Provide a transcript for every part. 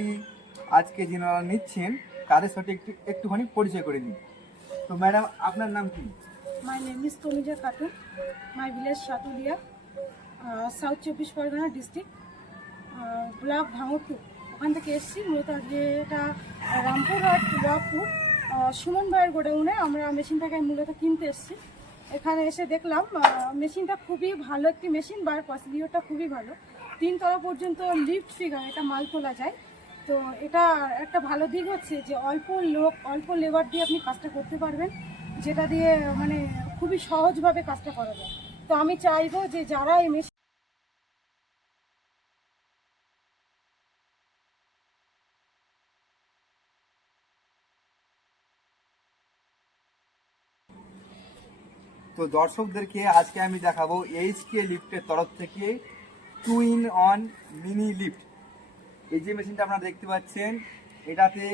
লিফটটি আজকে যিনারা নিচ্ছেন তাদের সাথে একটু একটুখানি পরিচয় করে নিই তো ম্যাডাম আপনার নাম কি? মাই is Tomija Khatun. My village Shatulia, uh, South চব্বিশ পরগনা ডিস্ট্রিক্ট ব্লক ভাঙরপুর ওখান থেকে এসেছি মূলত আজকে এটা রামপুরহাট ব্লকপুর সুমন ভাইয়ের গোডাউনে আমরা মেশিনটাকে মূলত কিনতে এসেছি। এখানে এসে দেখলাম মেশিনটা খুবই ভালো একটি মেশিন বা প্রসিডিওরটা খুবই ভালো। তিনতলা পর্যন্ত লিফট ফিগার এটা মাল তোলা যায়। তো এটা একটা ভালো দিক হচ্ছে যে অল্প লোক, অল্প লেবার দিয়ে আপনি কাজটা করতে পারবেন, যেটা দিয়ে মানে খুবই সহজভাবে কাজটা করা যায়। তো আমি চাইব যে যারা এই মেশিন তো দর্শকদেরকে আজকে আমি দেখাবো এইচকে লিফটের তরফ থেকে two in one mini lift এই যে মেশিনটা আপনারা দেখতে পাচ্ছেন। এটাতে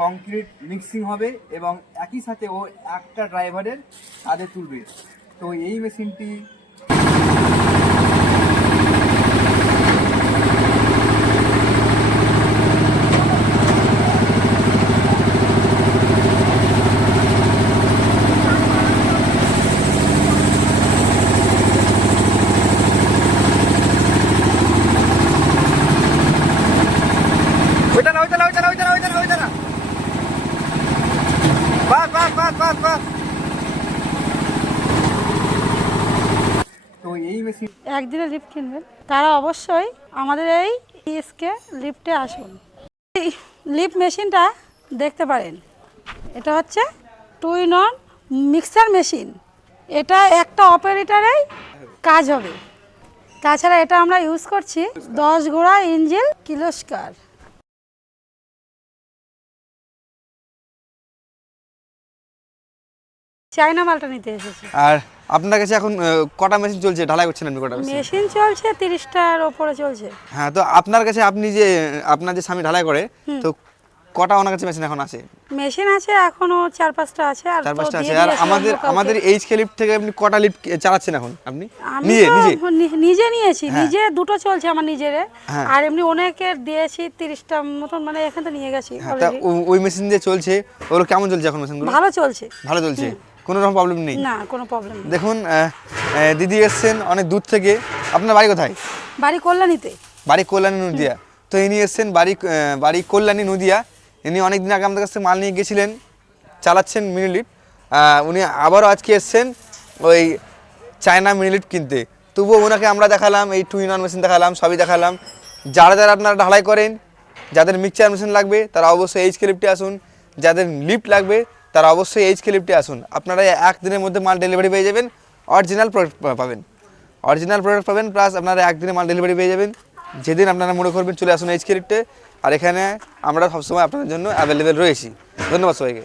কংক্রিট মিক্সিং হবে এবং একই সাথে ও একটা ড্রাইভারের কাঁধে তুলবে। তো এই মেশিনটি ওইটা না ওইটা না ওইটা না ওইটা না ওইটা না ওইটা না বাস বাস বাস তো এই মেশিন একদিনে লিফট কিনবেন। তারা অবশ্যই আমাদের এই ইএসকে লিফটে আসুন। এই লিফট মেশিনটা দেখতে পারেন। এটা হচ্ছে two in one mixer machine এটা একটা অপারেটারেই কাজ হবে। তাছাড়া এটা আমরা ইউজ করছি দশ গোড়া ইঞ্জিল কিলোস্কার। চায়না মালটা নিতে এসেছি। আর আপনার কাছে এখন কটা মেশিন চলছে? ঢালাই করছেন আপনি কটা মেশিন চলছে তিরিশটার ওপরে চলছে। হ্যাঁ তো আপনার কাছে আপনি যে আপনার যে স্বামী ঢালাই করে তো কটা ওনার কাছে মেশিন এখন আছে? মেশিন আছে এখনও চার পাঁচটা আছে আর চার পাঁচটা আছে। আর আমাদের আমাদের এইচ কে লিফট থেকে আপনি কটা লিফট চালাচ্ছেন এখন আপনি? নিজে নিজে? নিজে নিয়েছি নিজে দুটো চলছে আমার নিজের। হ্যাঁ। আর এমনি অনেকের দিয়েছি তিরিশটা মতন মানে এখান থেকে নিয়ে গেছি হ্যাঁ ওই মেশিন যে চলছে ওগুলো কেমন চলছে এখন মেশিনগুলো ভালো চলছে। ভালো চলছে। কোনো রকম প্রবলেম নেই? না কোনো প্রবলেম নেই। দেখুন দিদি এসছেন অনেক দূর থেকে। আপনার বাড়ি কোথায়? বাড়ি কল্যাণীতে। বাড়ি কল্যাণী নদিয়া। তো ইনি এসছেন বাড়ি বাড়ি কল্যাণী নদিয়া। ইনি অনেক দিন আগে আমাদের কাছ থেকে মাল নিয়ে গেছিলেন চালাচ্ছেন মিনি লিফট উনি আবারও আজকে এসছেন ওই চায়না মিনি লিফট কিনতে। তবুও ওনাকে আমরা দেখালাম এই টু ইন ওয়ান মেশিন দেখালাম সবই দেখালাম। যারা যারা আপনারা ঢালাই করেন যাদের মিক্সচার মেশিন লাগবে তারা অবশ্যই এইচ কে লিফটে আসুন। যাদের লিফট লাগবে তারা অবশ্যই এইচ কে লিফটে আসুন। আপনারা একদিনের মধ্যে মাল ডেলিভারি পেয়ে যাবেন অরিজিনাল প্রোডাক্ট পাবেন। অরিজিনাল প্রোডাক্ট পাবেন প্লাস আপনারা একদিনে মাল ডেলিভারি পেয়ে যাবেন। যেদিন আপনারা মনে করবেন চলে আসুন এইচ লিফটে আর এখানে আমরা সবসময় আপনাদের জন্য অ্যাভেলেবেল রয়েছি। ধন্যবাদ সবাইকে।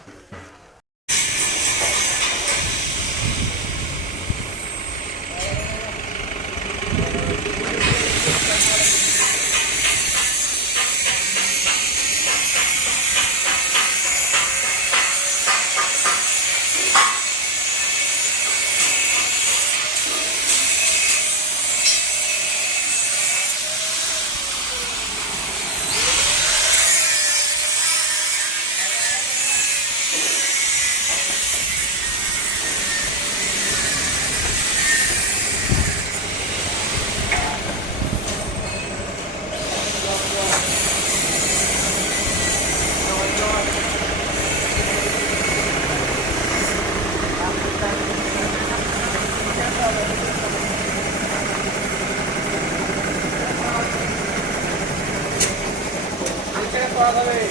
Thank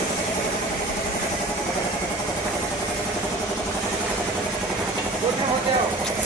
you.